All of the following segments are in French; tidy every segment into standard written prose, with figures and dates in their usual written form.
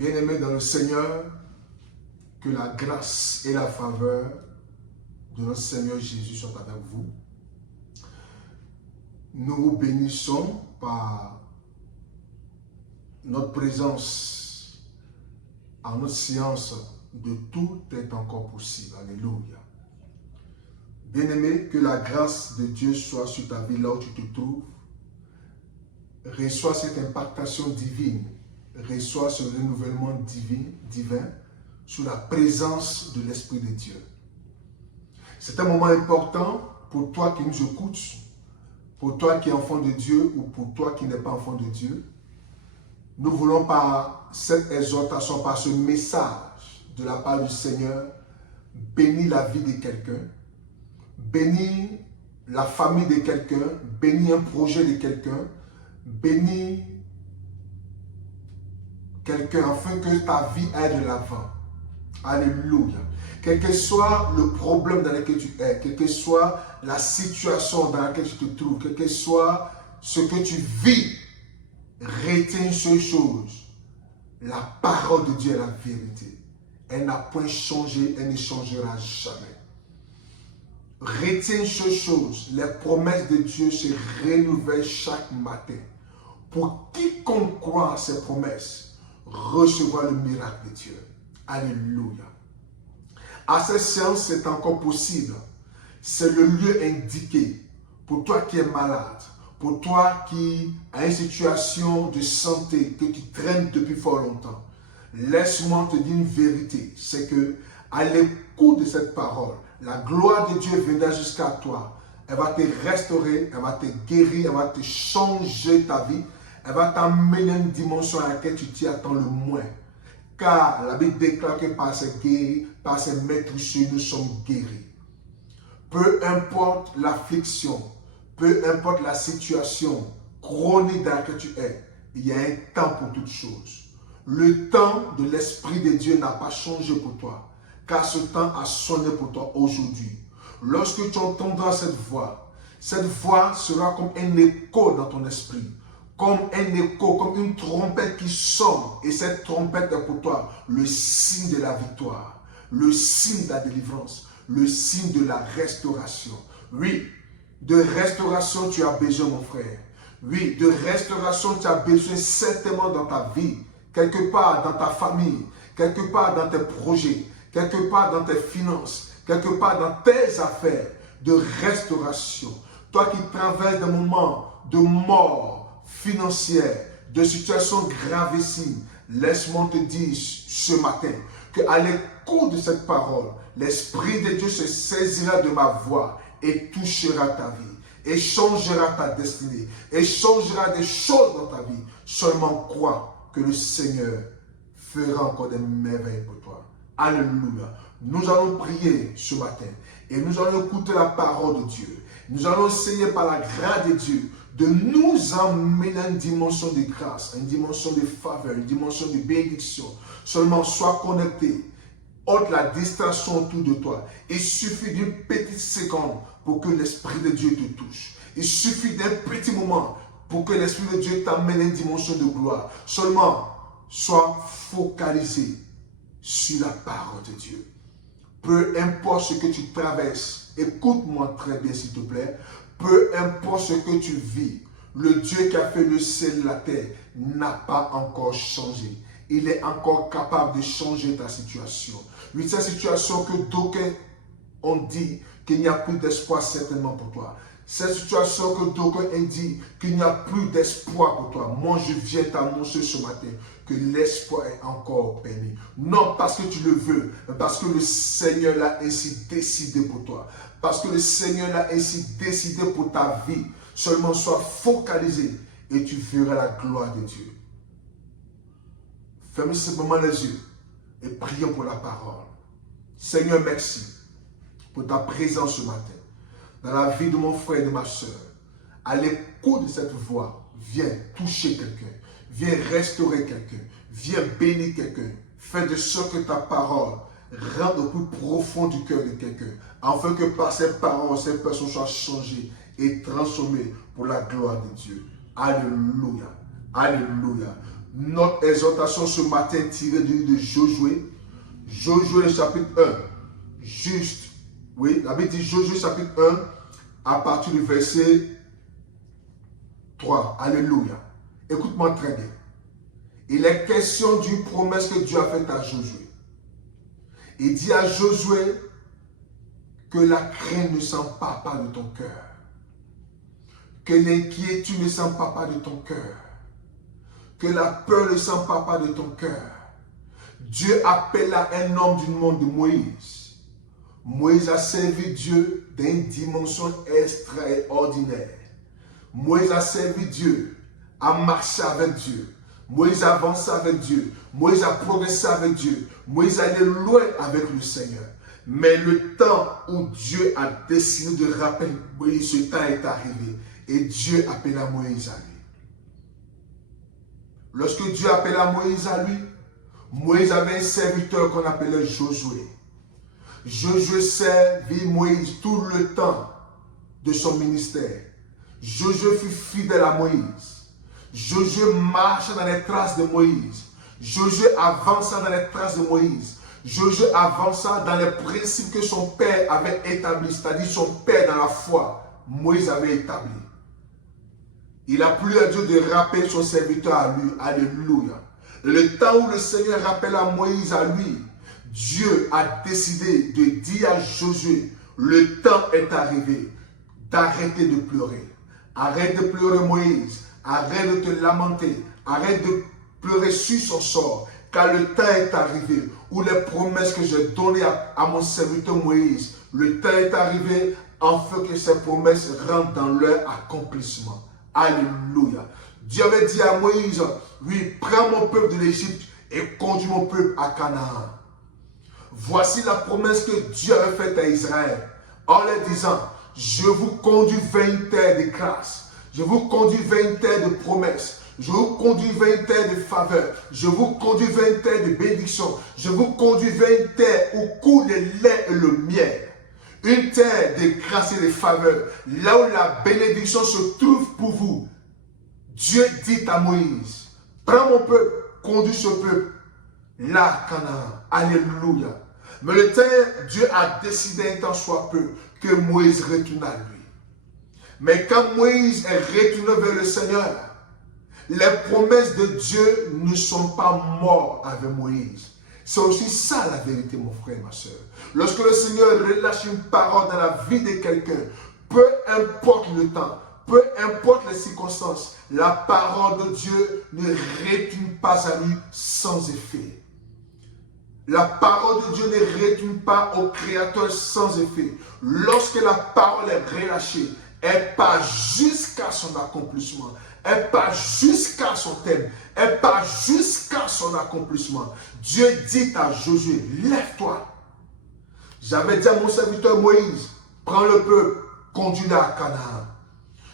Bien-aimés dans le Seigneur, que la grâce et la faveur de notre Seigneur Jésus soient avec vous. Nous vous bénissons par notre présence en notre séance de Tout est encore possible. Alléluia. Bien-aimé, que la grâce de Dieu soit sur ta vie là où tu te trouves. Reçois cette impactation divine. Reçois ce renouvellement divin sous la présence de l'Esprit de Dieu. C'est un moment important pour toi qui nous écoutes, pour toi qui es enfant de Dieu ou pour toi qui n'es pas enfant de Dieu. Nous voulons par cette exhortation, par ce message de la part du Seigneur, bénir la vie de quelqu'un, bénir la famille de quelqu'un, bénir un projet de quelqu'un, bénir quelqu'un afin que ta vie aille de l'avant. Alléluia. Quel que soit le problème dans lequel tu es, quelle que soit la situation dans laquelle tu te trouves, quel que soit ce que tu vis, retiens une seule chose. La parole de Dieu est la vérité. Elle n'a point changé, elle ne changera jamais. Retiens une seule chose. Les promesses de Dieu se renouvellent chaque matin. Pour quiconque croit à ces promesses, recevoir le miracle de Dieu. Alléluia. À cette séance, c'est encore possible. C'est le lieu indiqué pour toi qui es malade, pour toi qui as une situation de santé que tu traînes depuis fort longtemps. Laisse-moi te dire une vérité, c'est que à l'écoute de cette parole, la gloire de Dieu viendra jusqu'à toi. Elle va te restaurer, elle va te guérir, elle va te changer ta vie. Elle va t'amener à une dimension à laquelle tu t'y attends le moins. Car la Bible déclare que par ses guéris, par ses maîtres sur nous sommes guéris. Peu importe l'affliction, peu importe la situation chronique dans laquelle tu es, il y a un temps pour toutes choses. Le temps de l'Esprit de Dieu n'a pas changé pour toi, car ce temps a sonné pour toi aujourd'hui. Lorsque tu entendras cette voix sera comme un écho dans ton esprit. Comme un écho, comme une trompette qui sonne. Et cette trompette est pour toi le signe de la victoire, le signe de la délivrance, le signe de la restauration. Oui, de restauration tu as besoin, mon frère. Oui, de restauration tu as besoin certainement dans ta vie, quelque part dans ta famille, quelque part dans tes projets, quelque part dans tes finances, quelque part dans tes affaires, de restauration. Toi qui traverses des moments de mort financière, de situations gravissimes, laisse-moi te dire ce matin qu'à l'écoute de cette parole, l'Esprit de Dieu se saisira de ma voix et touchera ta vie, et changera ta destinée, et changera des choses dans ta vie. Seulement crois que le Seigneur fera encore des merveilles pour toi. Alléluia. Nous allons prier ce matin et nous allons écouter la parole de Dieu. Nous allons essayer par la grâce de Dieu de nous emmener à une dimension de grâce, une dimension de faveur, une dimension de bénédiction. Seulement sois connecté, ôte la distraction autour de toi. Il suffit d'une petite seconde pour que l'Esprit de Dieu te touche. Il suffit d'un petit moment pour que l'Esprit de Dieu t'amène à une dimension de gloire. Seulement sois focalisé sur la parole de Dieu. Peu importe ce que tu traverses, écoute-moi très bien s'il te plaît. Peu importe ce que tu vis, le Dieu qui a fait le ciel et la terre n'a pas encore changé. Il est encore capable de changer ta situation. Oui, cette situation que d'aucuns ont dit qu'il n'y a plus d'espoir certainement pour toi. Cette situation que d'aucuns ont dit qu'il n'y a plus d'espoir pour toi. Moi, je viens t'annoncer ce matin que l'espoir est encore permis. Non parce que tu le veux, mais parce que le Seigneur l'a ainsi décidé pour toi. Parce que le Seigneur l'a ainsi décidé pour ta vie. Seulement sois focalisé et tu verras la gloire de Dieu. Ferme simplement les yeux et prions pour la parole. Seigneur, merci pour ta présence ce matin dans la vie de mon frère et de ma soeur. À l'écoute de cette voix, viens toucher quelqu'un, viens restaurer quelqu'un, viens bénir quelqu'un. Fais de sorte que ta parole rentre au plus profond du cœur de quelqu'un, afin que par ces paroles, cette personne soit changée et transformée pour la gloire de Dieu. Alléluia. Alléluia. Notre exhortation ce matin tirée de Josué. Josué chapitre 1. Juste, oui, la Bible dit Josué chapitre 1 à partir du verset 3. Alléluia. Écoute-moi très bien. Il est question d'une promesse que Dieu a faite à Josué. Il dit à Josué que la crainte ne s'empare pas de ton cœur. Que l'inquiétude ne s'empare pas de ton cœur. Que la peur ne s'empare pas de ton cœur. Dieu appela un homme du nom de Moïse. Moïse a servi Dieu d'une dimension extraordinaire. Moïse a servi Dieu, a marché avec Dieu. Moïse a avancé avec Dieu. Moïse a progressé avec Dieu. Moïse allait loin avec le Seigneur. Mais le temps où Dieu a décidé de rappeler Moïse, ce temps est arrivé. Et Dieu appela Moïse à lui. Lorsque Dieu appela Moïse à lui, Moïse avait un serviteur qu'on appelait Josué. Josué servit Moïse tout le temps de son ministère. Josué fut fidèle à Moïse. Josué marcha dans les traces de Moïse. Josué avança dans les traces de Moïse. Josué avança dans les principes que son père avait établis, c'est-à-dire son père dans la foi, Moïse avait établi. Il a plu à Dieu de rappeler son serviteur à lui. Alléluia. Le temps où le Seigneur rappela Moïse à lui, Dieu a décidé de dire à Josué, le temps est arrivé d'arrêter de pleurer. Arrête de pleurer Moïse. Arrête de te lamenter. Arrête de pleurer sur son sort. Car le temps est arrivé où les promesses que j'ai données à mon serviteur Moïse, le temps est arrivé afin que ces promesses rentrent dans leur accomplissement. Alléluia. Dieu avait dit à Moïse, oui, prends mon peuple de l'Égypte et conduis mon peuple à Canaan. Voici la promesse que Dieu avait faite à Israël en leur disant, je vous conduis vers une terre de grâce. Je vous conduis vers une terre de promesses. Je vous conduis vers une terre de faveur. Je vous conduis vers une terre de bénédiction. Je vous conduis vers une terre où coule le lait et le miel. Une terre de grâce et de faveur. Là où la bénédiction se trouve pour vous. Dieu dit à Moïse, prends mon peuple, conduis ce peuple. Là, Canaan. Alléluia. Mais le temps, Dieu a décidé un temps soit peu que Moïse retourne à lui. Mais quand Moïse est retourné vers le Seigneur, les promesses de Dieu ne sont pas mortes avec Moïse. C'est aussi ça la vérité, mon frère et ma soeur. Lorsque le Seigneur relâche une parole dans la vie de quelqu'un, peu importe le temps, peu importe les circonstances, la parole de Dieu ne retourne pas à lui sans effet. La parole de Dieu ne retourne pas au Créateur sans effet. Lorsque la parole est relâchée, elle part jusqu'à son accomplissement. Elle part jusqu'à son thème. Elle part jusqu'à son accomplissement. Dieu dit à Josué, lève-toi. J'avais dit à mon serviteur Moïse, prends le peuple, conduis-le à Canaan.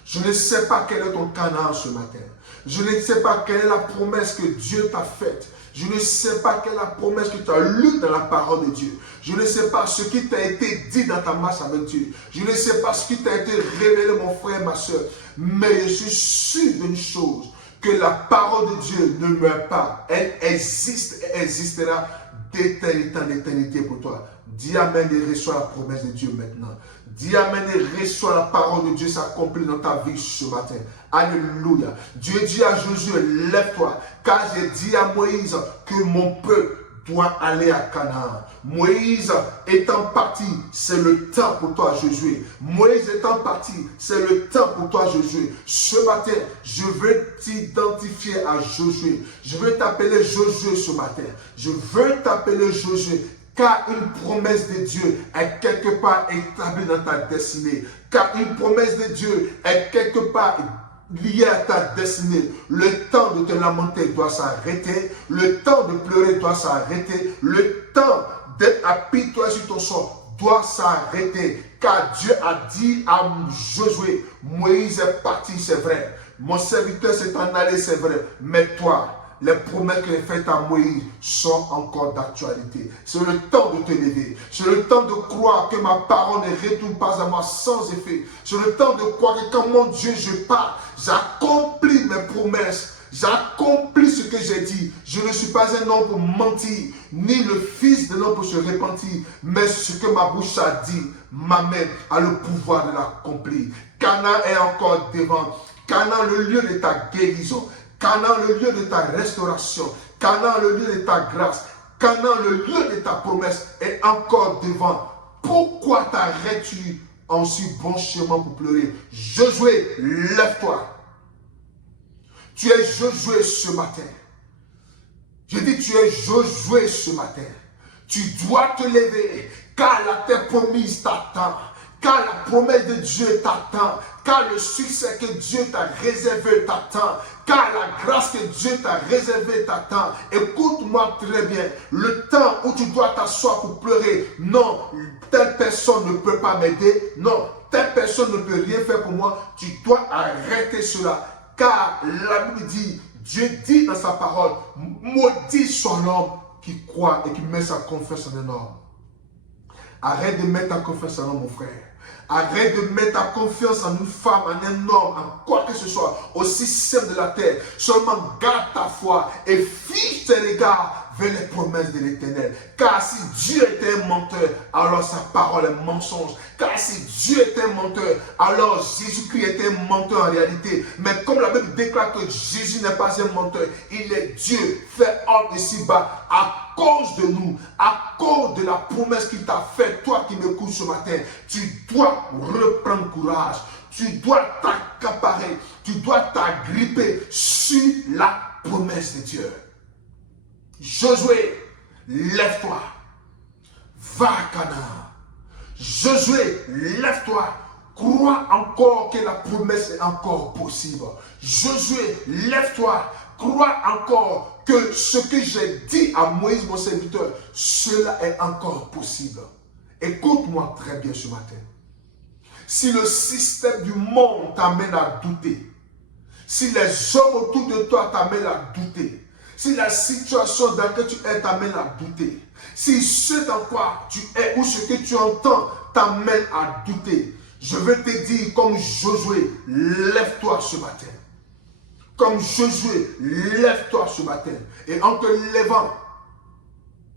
Je ne sais pas quel est ton Canaan ce matin. Je ne sais pas quelle est la promesse que Dieu t'a faite. Je ne sais pas quelle est la promesse que tu as lue dans la parole de Dieu. Je ne sais pas ce qui t'a été dit dans ta marche avec Dieu. Je ne sais pas ce qui t'a été révélé, mon frère, ma soeur. Mais je suis sûr d'une chose, que la parole de Dieu ne meurt pas. Elle existe et existera d'éternité en éternité pour toi. Dis Amen et reçois la promesse de Dieu maintenant. Dis Amen et reçois la parole de Dieu s'accomplir dans ta vie ce matin. Alléluia. Dieu dit à Josué, lève-toi, car j'ai dit à Moïse que mon peuple doit aller à Canaan. Moïse étant parti, c'est le temps pour toi, Josué. Moïse étant parti, c'est le temps pour toi, Josué. Ce matin, je veux t'identifier à Josué. Je veux t'appeler Josué ce matin. Je veux t'appeler Josué. Car une promesse de Dieu est quelque part établie dans ta destinée. Car une promesse de Dieu est quelque part liée à ta destinée. Le temps de te lamenter doit s'arrêter. Le temps de pleurer doit s'arrêter. Le temps d'être apitoyé sur ton sort doit s'arrêter. Car Dieu a dit à Josué, Moïse est parti, c'est vrai. Mon serviteur s'est en allé, c'est vrai. Mais toi, les promesses que j'ai faites à Moïse sont encore d'actualité. C'est le temps de te lever. C'est le temps de croire que ma parole ne retourne pas à moi sans effet. C'est le temps de croire que quand mon Dieu je pars, j'accomplis mes promesses. J'accomplis ce que j'ai dit. Je ne suis pas un homme pour mentir, ni le fils de l'homme pour se repentir, mais ce que ma bouche a dit, ma main a le pouvoir de l'accomplir. Canaan est encore devant. Canaan, le lieu de ta guérison. Canaan, le lieu de ta restauration. Canaan, le lieu de ta grâce. Canaan, le lieu de ta promesse est encore devant. Pourquoi t'arrêtes-tu en si bon chemin pour pleurer? Josué, lève-toi. Tu es Josué ce matin. Je dis, tu es Josué ce matin. Tu dois te lever, car la terre promise t'attend. Car la promesse de Dieu t'attend. Car le succès que Dieu t'a réservé t'attend. Car la grâce que Dieu t'a réservée t'attend. Écoute-moi très bien. Le temps où tu dois t'asseoir pour pleurer. Non, telle personne ne peut pas m'aider. Non, telle personne ne peut rien faire pour moi. Tu dois arrêter cela. Car la Bible dit, Dieu dit dans sa parole, maudit soit l'homme qui croit et qui met sa confiance en un homme. Arrête de mettre ta confiance en un homme, mon frère. Arrête de mettre ta confiance en une femme, en un homme, en quoi que ce soit, au système de la terre. Seulement garde ta foi et fiche tes regards vers les promesses de l'Éternel. Car si Dieu était un menteur, alors sa parole est mensonge. Car si Dieu était un menteur, alors Jésus-Christ était un menteur en réalité. Mais comme la Bible déclare que Jésus n'est pas un menteur, il est Dieu, fait homme ici-bas, à cause de nous, à cause de la promesse qu'il t'a faite, toi qui m'écoutes ce matin, tu dois reprendre courage, tu dois t'accaparer, tu dois t'agripper sur la promesse de Dieu. Josué, lève-toi, va à Canaan. Josué, lève-toi, crois encore que la promesse est encore possible. Josué, lève-toi, crois encore que ce que j'ai dit à Moïse, mon serviteur, cela est encore possible. Écoute-moi très bien ce matin. Si le système du monde t'amène à douter, si les hommes autour de toi t'amènent à douter, si la situation dans laquelle tu es t'amène à douter, si ce dans quoi tu es ou ce que tu entends t'amène à douter, je veux te dire comme Josué, lève-toi ce matin. Comme Josué, lève-toi ce matin. Et en te levant,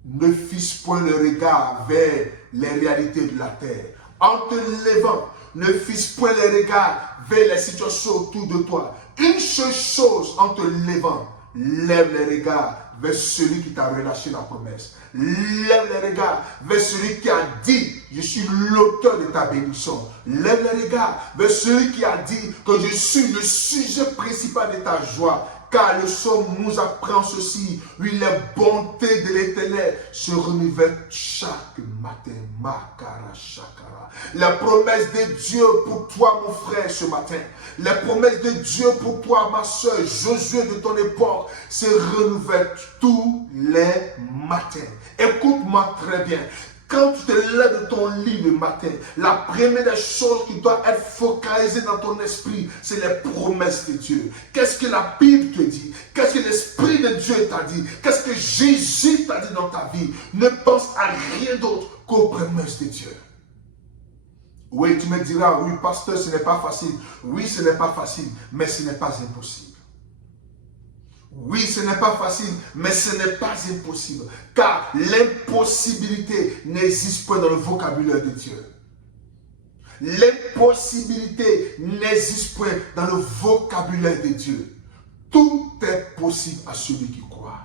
ne fixe point le regard vers les réalités de la terre. En te levant, ne fixe point le regard vers les situations autour de toi. Une seule chose en te levant, lève les regards vers celui qui t'a relâché la promesse. Lève les regards vers celui qui a dit, je suis l'auteur de ta bénédiction. Lève les regards vers celui qui a dit que je suis le sujet principal de ta joie. Car le psaume nous apprend ceci, oui, les bontés de l'Éternel se renouvellent chaque matin. Makara Shakara. La promesse de Dieu pour toi, mon frère, ce matin. La promesse de Dieu pour toi, ma soeur, Josué de ton époque, se renouvelle tous les matins. Écoute-moi très bien. Quand tu te lèves de ton lit le matin, la première des choses qui doit être focalisée dans ton esprit, c'est les promesses de Dieu. Qu'est-ce que la Bible te dit? Qu'est-ce que l'Esprit de Dieu t'a dit? Qu'est-ce que Jésus t'a dit dans ta vie? Ne pense à rien d'autre qu'aux promesses de Dieu. Oui, tu me diras, oui, pasteur, ce n'est pas facile. Oui, ce n'est pas facile, mais ce n'est pas impossible. Oui, ce n'est pas facile, mais ce n'est pas impossible. Car l'impossibilité n'existe pas dans le vocabulaire de Dieu. L'impossibilité n'existe pas dans le vocabulaire de Dieu. Tout est possible à celui qui croit.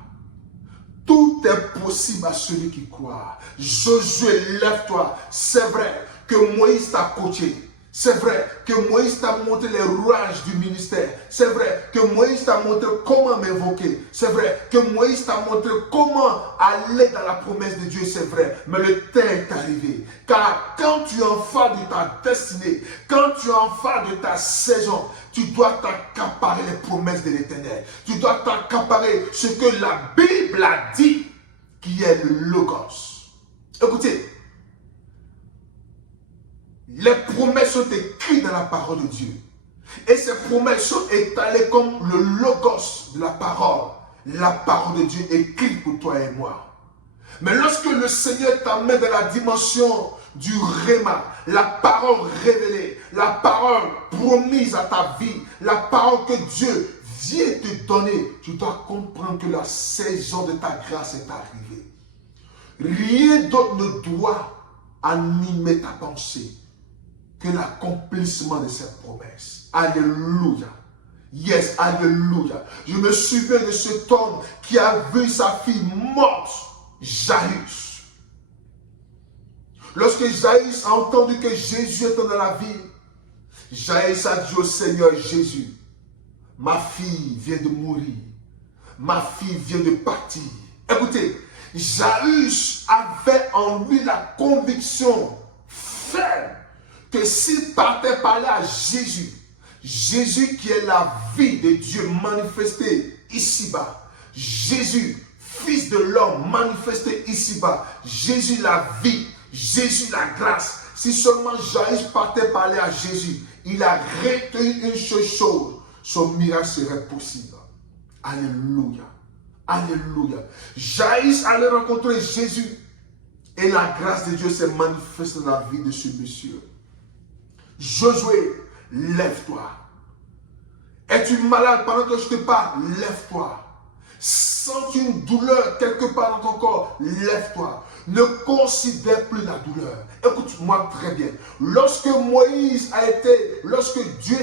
Tout est possible à celui qui croit. Josué, lève-toi. C'est vrai que Moïse t'a coaché. C'est vrai que Moïse t'a montré les rouages du ministère. C'est vrai que Moïse t'a montré comment m'invoquer. C'est vrai que Moïse t'a montré comment aller dans la promesse de Dieu. C'est vrai. Mais le temps est arrivé. Car quand tu es en phare de ta destinée, quand tu es en phare de ta saison, tu dois t'accaparer les promesses de l'Éternel. Tu dois t'accaparer ce que la Bible a dit, qui est le Logos. Écoutez. Les promesses sont écrites dans la parole de Dieu. Et ces promesses sont étalées comme le logos de la parole de Dieu écrite pour toi et moi. Mais lorsque le Seigneur t'amène dans la dimension du Réma, la parole révélée, la parole promise à ta vie, la parole que Dieu Dieu te donnait, tu dois comprendre que la saison de ta grâce est arrivée. Rien d'autre ne doit animer ta pensée que l'accomplissement de cette promesse. Alléluia. Yes, alléluia. Je me souviens de cet homme qui a vu sa fille morte, Jaïrus. Lorsque Jaïrus a entendu que Jésus était dans la ville, Jaïrus a dit au Seigneur Jésus, ma fille vient de mourir, ma fille vient de partir. Écoutez, Jaïrus avait en lui la conviction ferme que s'il partait parler à Jésus, Jésus qui est la vie de Dieu manifestée ici-bas, Jésus, Fils de l'homme manifesté ici-bas, Jésus la vie, Jésus la grâce. Si seulement Jaïrus partait parler à Jésus, il a retenu une seule chose, son miracle serait possible. Alléluia. Alléluia. Jaïrus allait rencontrer Jésus et la grâce de Dieu s'est manifestée dans la vie de ce monsieur. Josué, lève-toi. Es-tu malade pendant que je te parle? Lève-toi. Sens une douleur quelque part dans ton corps? Lève-toi. Ne considère plus la douleur. Écoute-moi très bien. Lorsque Dieu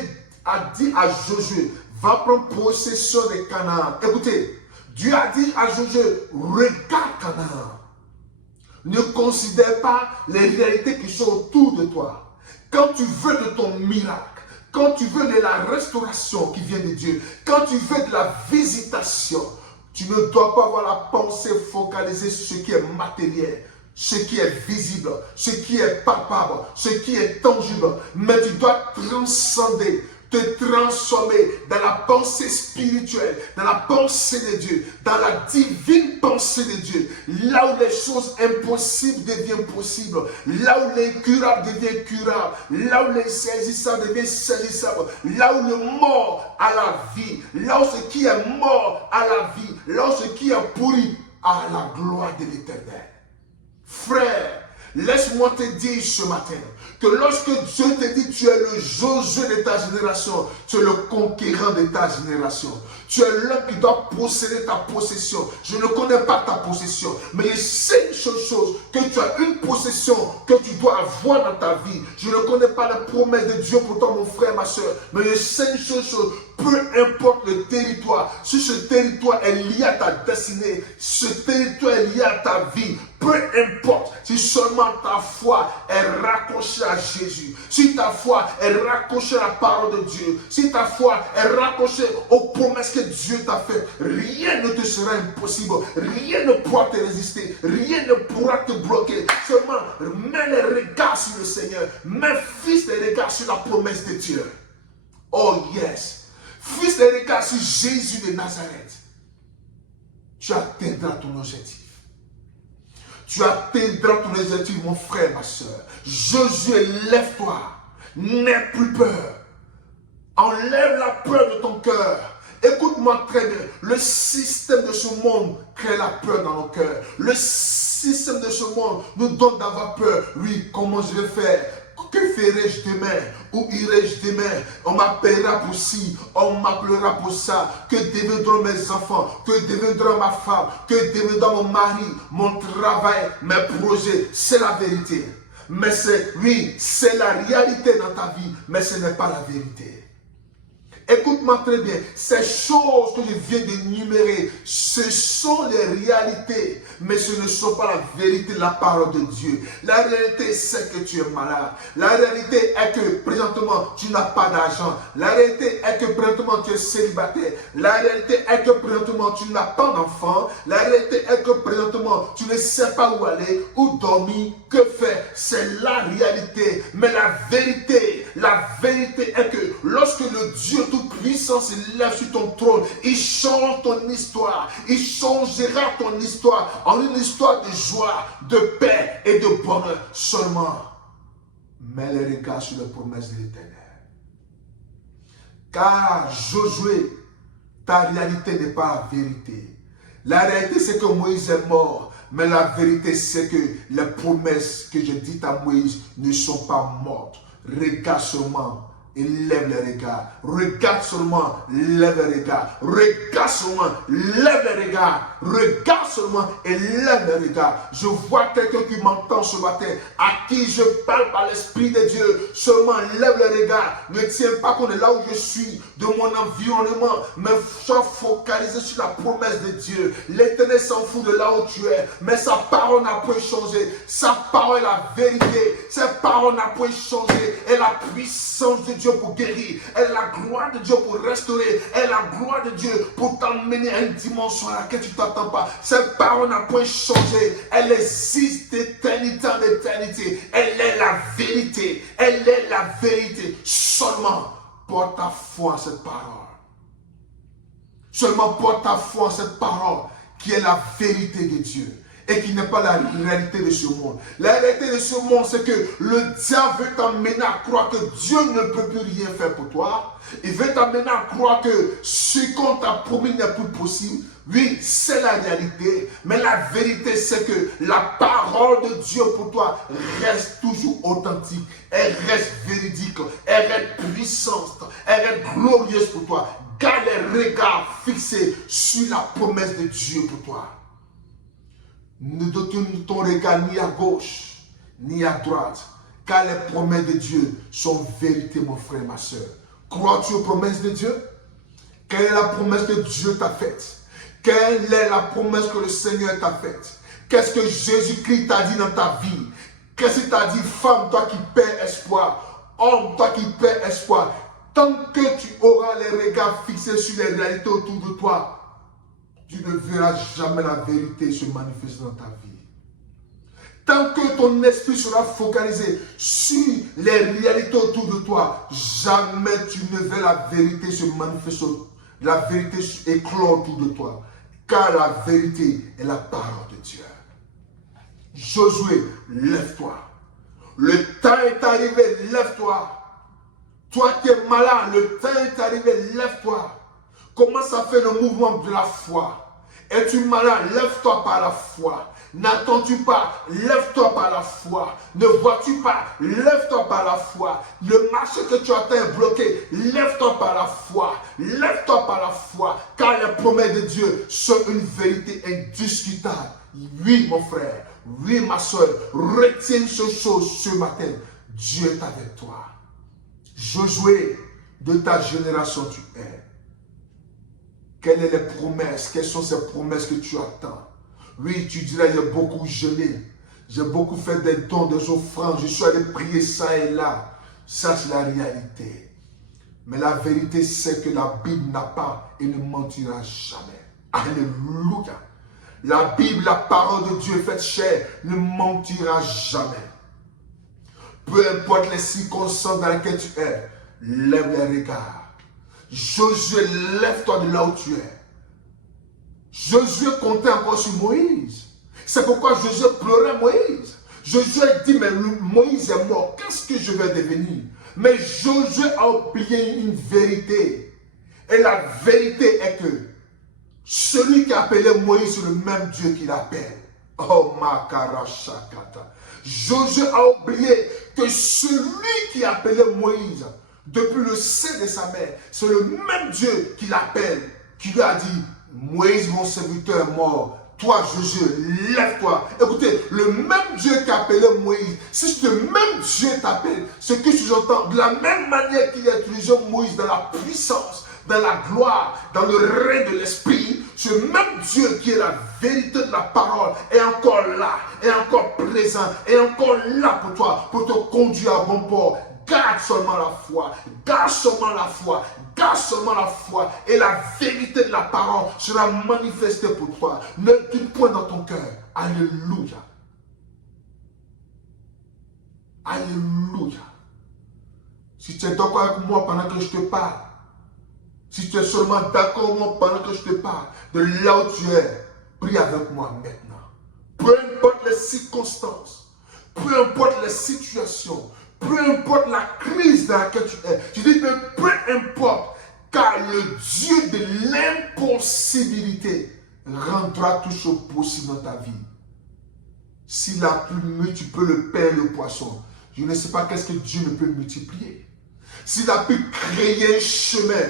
a dit à Josué, va prendre possession de Canaan. Écoutez, Dieu a dit à Josué, regarde Canaan. Ne considère pas les réalités qui sont autour de toi. Quand tu veux de ton miracle, quand tu veux de la restauration qui vient de Dieu, quand tu veux de la visitation, tu ne dois pas avoir la pensée focalisée sur ce qui est matériel, ce qui est visible, ce qui est palpable, ce qui est tangible. Mais tu dois transcender, te transformer dans la pensée spirituelle, dans la pensée de Dieu, dans la divine pensée de Dieu. Là où les choses impossibles deviennent possibles, là où l'incurable devient curable, là où l'insaisissable devient saisissable, là où le mort a la vie, là où ce qui est mort a la vie, là où ce qui est pourri a la gloire de l'Éternel. Frère, laisse-moi te dire ce matin que lorsque Dieu te dit tu es le Josué de ta génération, tu es le conquérant de ta génération. Tu es l'homme qui doit posséder ta possession. Je ne connais pas ta possession, mais je sais une seule chose, que tu as une possession que tu dois avoir dans ta vie. Je ne connais pas la promesse de Dieu pour toi, mon frère, ma soeur, mais je sais une seule chose, peu importe le territoire, si ce territoire est lié à ta destinée, ce territoire est lié à ta vie, peu importe, si seulement ta foi est raccrochée à Jésus, si ta foi est raccrochée à la parole de Dieu, si ta foi est raccrochée aux promesses que Dieu t'a faites, rien ne te sera impossible, rien ne pourra te résister, rien ne pourra te bloquer. Seulement, mets les regards sur le Seigneur, mets fixe les regards sur la promesse de Dieu. Oh yes. Fixe les regards sur Jésus de Nazareth. Tu atteindras ton objectif. Tu atteindras ton objectif, mon frère, ma soeur. Josué, lève-toi. N'aie plus peur. Enlève la peur de ton cœur. Écoute-moi très bien. Le système de ce monde crée la peur dans nos cœurs. Le système de ce monde nous donne d'avoir peur. Oui, comment je vais faire? Que ferai-je demain? Où irai-je demain? On m'appellera pour ci, on m'appellera pour ça. Que deviendront mes enfants? Que deviendra ma femme? Que deviendra mon mari? Mon travail, mes projets? C'est la vérité. Mais c'est la réalité dans ta vie, mais ce n'est pas la vérité. Écoute-moi très bien, ces choses que je viens d'énumérer, ce sont les réalités, mais ce ne sont pas la vérité de la parole de Dieu. La réalité, c'est que tu es malade. La réalité est que présentement, tu n'as pas d'argent. La réalité est que présentement, tu es célibataire. La réalité est que présentement, tu n'as pas d'enfant. La réalité est que présentement, tu ne sais pas où aller, où dormir, que faire. C'est la réalité. Mais la vérité est que lorsque le Dieu tout-puissant se lève sur ton trône, il change ton histoire. Il changera ton histoire en une histoire de joie, de paix et de bonheur. Seulement, mets les regards sur les promesses de l'Éternel. Car Josué, ta réalité n'est pas la vérité. La réalité, c'est que Moïse est mort. Mais la vérité, c'est que les promesses que j'ai dites à Moïse ne sont pas mortes. Regarde seulement et lève les regards. Regarde seulement, lève les regards. Regarde seulement, lève les regards. Regarde seulement et lève les regards. Je vois quelqu'un qui m'entend ce matin, à qui je parle par l'Esprit de Dieu. Seulement lève les regards. Ne tiens pas compte de là où je suis, de mon environnement, mais sois focalisé sur la promesse de Dieu. L'Éternel s'en fout de là où tu es, mais sa parole n'a pas changé. Sa parole est la vérité. Sa parole n'a pas changé. Et la puissance de Dieu pour guérir. Elle est la gloire de Dieu pour restaurer. Elle est la gloire de Dieu pour t'emmener à une dimension à laquelle tu ne t'attends pas. Cette parole n'a pas changé. Elle existe d'éternité en éternité. Elle est la vérité. Elle est la vérité. Seulement porte ta foi en cette parole. Seulement porte ta foi en cette parole qui est la vérité de Dieu. Et qui n'est pas la réalité de ce monde. La réalité de ce monde, c'est que le diable veut t'amener à croire que Dieu ne peut plus rien faire pour toi. Il veut t'amener à croire que ce qu'on t'a promis n'est plus possible. Oui, c'est la réalité. Mais la vérité, c'est que la parole de Dieu pour toi reste toujours authentique. Elle reste véridique. Elle reste puissante. Elle reste glorieuse pour toi. Garde les regards fixés sur la promesse de Dieu pour toi. Ne tourne ton regard ni à gauche, ni à droite, car les promesses de Dieu sont vérité, mon frère et ma soeur. Crois-tu aux promesses de Dieu? Quelle est la promesse que Dieu t'a faite? Quelle est la promesse que le Seigneur t'a faite? Qu'est-ce que Jésus-Christ t'a dit dans ta vie? Qu'est-ce qu'il t'a dit, femme, toi qui perds espoir? Homme, toi qui perds espoir? Tant que tu auras les regards fixés sur les réalités autour de toi, tu ne verras jamais la vérité se manifester dans ta vie. Tant que ton esprit sera focalisé sur les réalités autour de toi, jamais tu ne verras la vérité se manifester, la vérité éclore autour de toi. Car la vérité est la parole de Dieu. Josué, lève-toi. Le temps est arrivé, lève-toi. Toi qui es malade, le temps est arrivé, lève-toi. Commence à faire le mouvement de la foi. Es-tu malade? Lève-toi par la foi. N'attends-tu pas? Lève-toi par la foi. Ne vois-tu pas? Lève-toi par la foi. Le marché que tu attends est bloqué. Lève-toi par la foi. Lève-toi par la foi. Car les promesses de Dieu sont une vérité indiscutable. Oui, mon frère. Oui, ma soeur. Retiens ces choses ce matin. Dieu est avec toi. Josué, de ta génération tu es. Quelles sont les promesses? Quelles sont ces promesses que tu attends? Oui, tu dirais, j'ai beaucoup jeûné. J'ai beaucoup fait des dons, des offrandes. Je suis allé prier ça et là. Ça, c'est la réalité. Mais la vérité, c'est que la Bible n'a pas et ne mentira jamais. Alléluia. La Bible, la parole de Dieu faite chair, ne mentira jamais. Peu importe les circonstances dans lesquelles tu es, lève les regards. Josué, lève-toi de là où tu es. Josué comptait encore sur Moïse. C'est pourquoi Josué pleurait Moïse. Josué dit, mais Moïse est mort, qu'est-ce que je vais devenir? Mais Josué a oublié une vérité. Et la vérité est que celui qui appelait Moïse, c'est le même Dieu qui l'appelle. Oh, Makarashakata. Josué a oublié que celui qui appelait Moïse, depuis le sein de sa mère, c'est le même Dieu qui l'appelle, qui lui a dit, Moïse, mon serviteur est mort. Toi, Josué, lève-toi. Écoutez, le même Dieu qui appelait Moïse, si ce même Dieu t'appelle, ce que tu entends, de la même manière qu'il a utilisé Moïse dans la puissance, dans la gloire, dans le règne de l'esprit, ce même Dieu qui est la vérité de la parole est encore là, est encore présent, est encore là pour toi, pour te conduire à bon port. Garde seulement la foi, garde seulement la foi, garde seulement la foi et la vérité de la parole sera manifestée pour toi. Ne doute point dans ton cœur. Alléluia. Alléluia. Si tu es d'accord avec moi pendant que je te parle, si tu es seulement d'accord avec moi pendant que je te parle, de là où tu es, prie avec moi maintenant. Peu importe les circonstances, peu importe les situations, peu importe la crise dans laquelle tu es, je dis peu importe, car le Dieu de l'impossibilité rendra tout ce possible dans ta vie. S'il a pu multiplier le pain et le poisson, je ne sais pas qu'est-ce que Dieu ne peut multiplier. S'il a pu créer un chemin,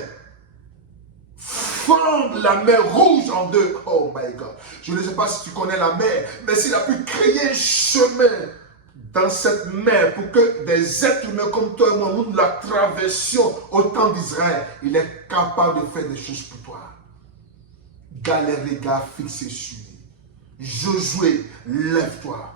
fendre la mer rouge en deux. Oh my God. Je ne sais pas si tu connais la mer, mais s'il a pu créer un chemin dans cette mer pour que des êtres humains comme toi et moi, nous la traversions au temps d'Israël, il est capable de faire des choses pour toi. Garde les regards fixés sur lui. Josué, lève-toi.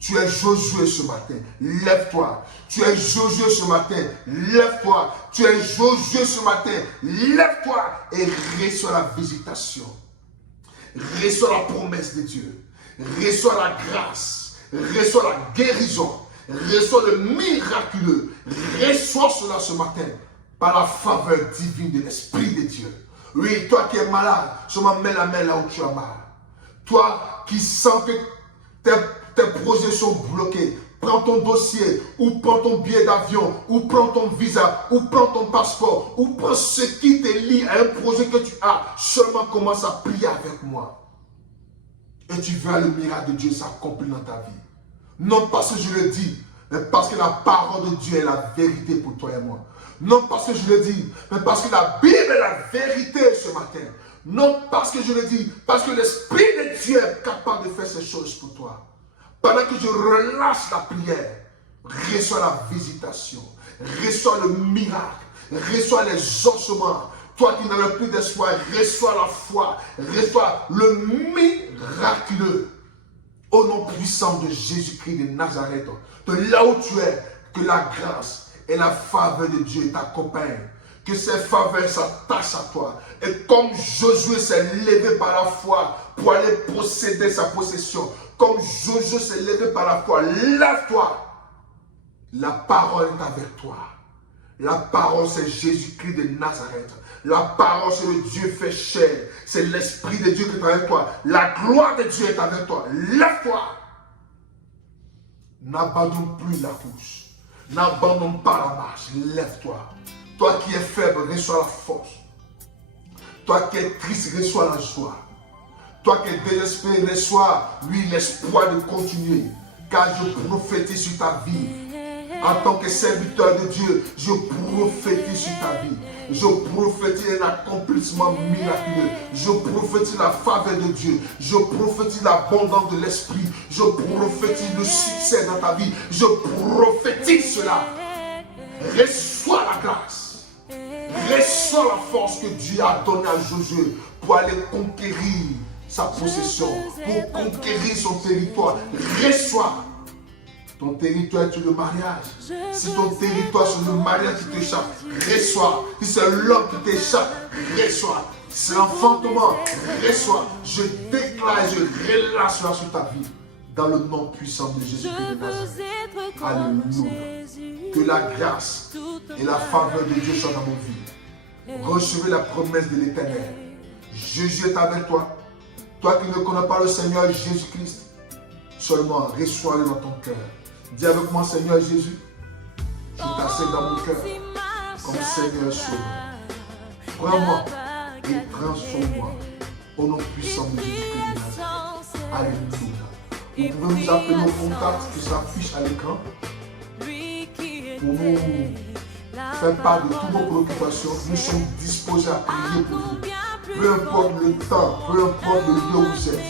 Tu es Josué ce matin, lève-toi. Tu es Josué ce matin, lève-toi. Tu es Josué ce matin, lève-toi et reçois la visitation. Reçois la promesse de Dieu. Reçois la grâce. Reçois la guérison. Reçois le miraculeux. Reçois cela ce matin par la faveur divine de l'Esprit de Dieu. Oui, toi qui es malade, seulement mets la main là où tu as mal. Toi qui sens que tes projets sont bloqués, prends ton dossier, ou prends ton billet d'avion, ou prends ton visa, ou prends ton passeport, ou prends ce qui te lie à un projet que tu as. Seulement commence à prier avec moi. Et tu verras le miracle de Dieu s'accomplir dans ta vie. Non parce que je le dis, mais parce que la parole de Dieu est la vérité pour toi et moi. Non parce que je le dis, mais parce que la Bible est la vérité ce matin. Non parce que je le dis, parce que l'Esprit de Dieu est capable de faire ces choses pour toi. Pendant que je relâche la prière, reçois la visitation, reçois le miracle, reçois les ossements. Toi qui n'avais plus d'espoir, reçois la foi, reçois le miraculeux. Au nom puissant de Jésus-Christ de Nazareth, de là où tu es, que la grâce et la faveur de Dieu t'accompagnent. Que ces faveurs s'attachent à toi. Et comme Josué s'est levé par la foi pour aller posséder sa possession, comme Josué s'est levé par la foi, lève-toi. La parole est avec toi. La parole, c'est Jésus-Christ de Nazareth. La parole, c'est le Dieu fait chair. C'est l'Esprit de Dieu qui est avec toi. La gloire de Dieu est avec toi. Lève-toi. N'abandonne plus la course. N'abandonne pas la marche. Lève-toi. Toi qui es faible, reçois la force. Toi qui es triste, reçois la joie. Toi qui es désespéré, reçois, lui, l'espoir de continuer. Car je prophétise sur ta vie. En tant que serviteur de Dieu, je prophétise sur ta vie. Je prophétise un accomplissement miraculeux. Je prophétise la faveur de Dieu. Je prophétise l'abondance de l'Esprit. Je prophétise le succès dans ta vie. Je prophétise cela. Reçois la grâce. Reçois la force que Dieu a donnée à Josué pour aller conquérir sa possession, pour conquérir son territoire. Reçois. Ton territoire est le mariage. Si ton territoire c'est le mariage qui t'échappe, reçois. Si c'est l'homme qui t'échappe, reçois. Si c'est l'enfantement, reçois. Je déclare et je relâche cela sur ta vie. Dans le nom puissant de Jésus-Christ de Nazareth. Alléluia. Que la grâce et la faveur de Dieu soient dans nos vies. Recevez la promesse de l'Éternel. Jésus est avec toi. Toi qui ne connais pas le Seigneur Jésus-Christ, seulement reçois-le dans ton cœur. Dis avec moi, Seigneur Jésus, je t'accepte dans mon cœur comme Seigneur Sauveur. Prends-moi et transforme-moi au nom puissant de Jésus-Christ de Nazareth. Alléluia. Vous pouvez nous appeler nos contacts qui s'affichent à l'écran pour nous faire part de toutes vos préoccupations. Nous sommes disposés à prier pour vous. Peu importe le temps, peu importe le lieu où vous êtes,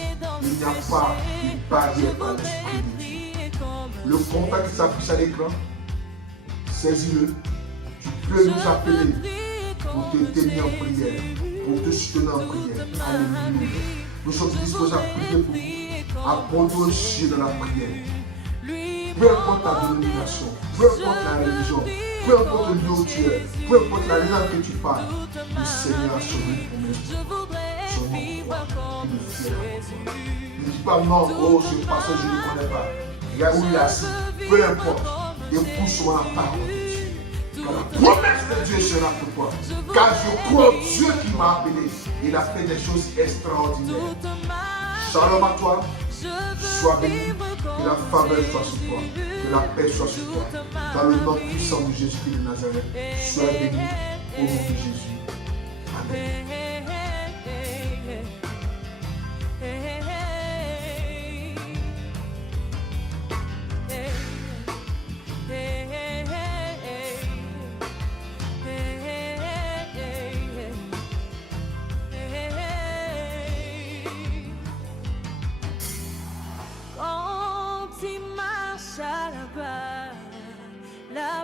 il n'y a pas de barrière à l'Esprit de Dieu. Le contact qui s'affiche à l'écran, saisis-le. Tu peux nous appeler pour te tenir en prière, pour te soutenir en prière. Alléluia. Nous sommes disposés à prier pour vous, à prendre Dieu dans la prière. Peu importe ta dénomination, peu importe la religion, peu importe le lieu où tu es, peu importe la langue que tu parles, le Seigneur a sauvé ton esprit. Son nom, il est fier de toi. Ne dis pas non, oh, ce pasteur, je ne le connais pas. Regarde où il est assis, peu importe, écoute sur la parole de Dieu. Car la promesse de Dieu sera pour toi. Car je crois au Dieu qui m'a appelé. Il a fait des choses extraordinaires. Shalom à toi. Sois béni. Que la faveur soit sur toi. Que la paix soit sur toi. Dans le nom puissant de Jésus-Christ de Nazareth, sois béni au nom de Jésus. Amen.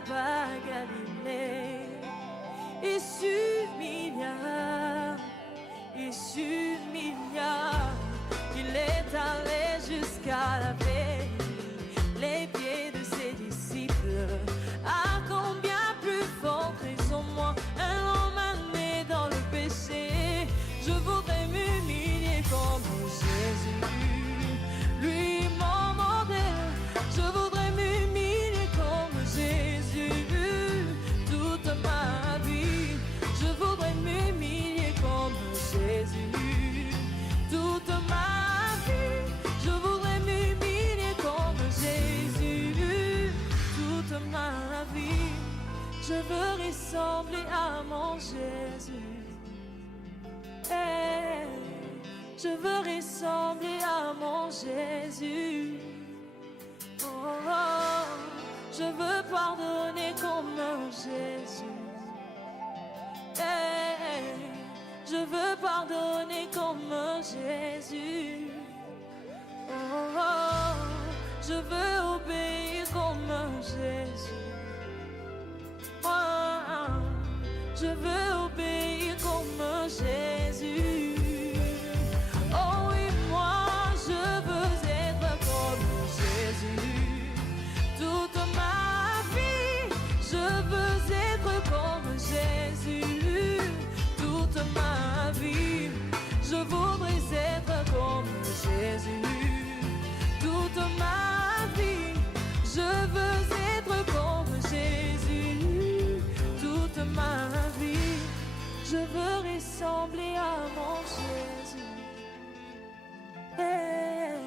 là-bas à Galilée. Il s'humilia, il s'humilia. Il est allé jusqu'à laver les pieds de ses disciples. À combien plus forte raison moi, un homme né dans le péché. Je voudrais m'humilier comme Jésus, lui mon modèle. Je voudrais m'humilier comme Jésus toute ma vie. Je voudrais m'humilier comme Jésus toute ma vie. Je voudrais m'humilier comme Jésus toute ma vie. Je veux ressembler à mon Jésus. Hey, je veux ressembler à mon Jésus. Oh, oh, je veux pardonner comme Jésus. Hey, je veux pardonner comme Jésus. Oh, oh, je veux obéir comme Jésus. Oh, oh, je veux obéir comme Jésus. Oh oui, moi je veux être comme Jésus. Toute ma vie, je veux être comme Jésus. Toute ma vie, je voudrais être comme Jésus. Toute ma vie, je veux être comme Jésus. Toute ma vie, je veux ressembler à mon Jésus. Hey,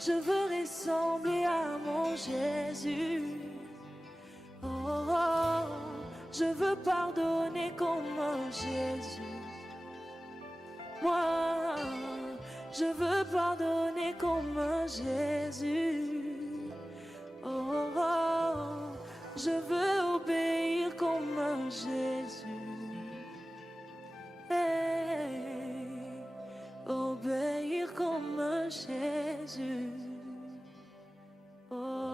je veux ressembler à mon Jésus. Oh, oh, je veux pardonner comme Jésus. Moi, je veux pardonner comme Jésus. Oh, oh, je veux obéir comme Jésus. Hey, obéir comme Jésus. Oh.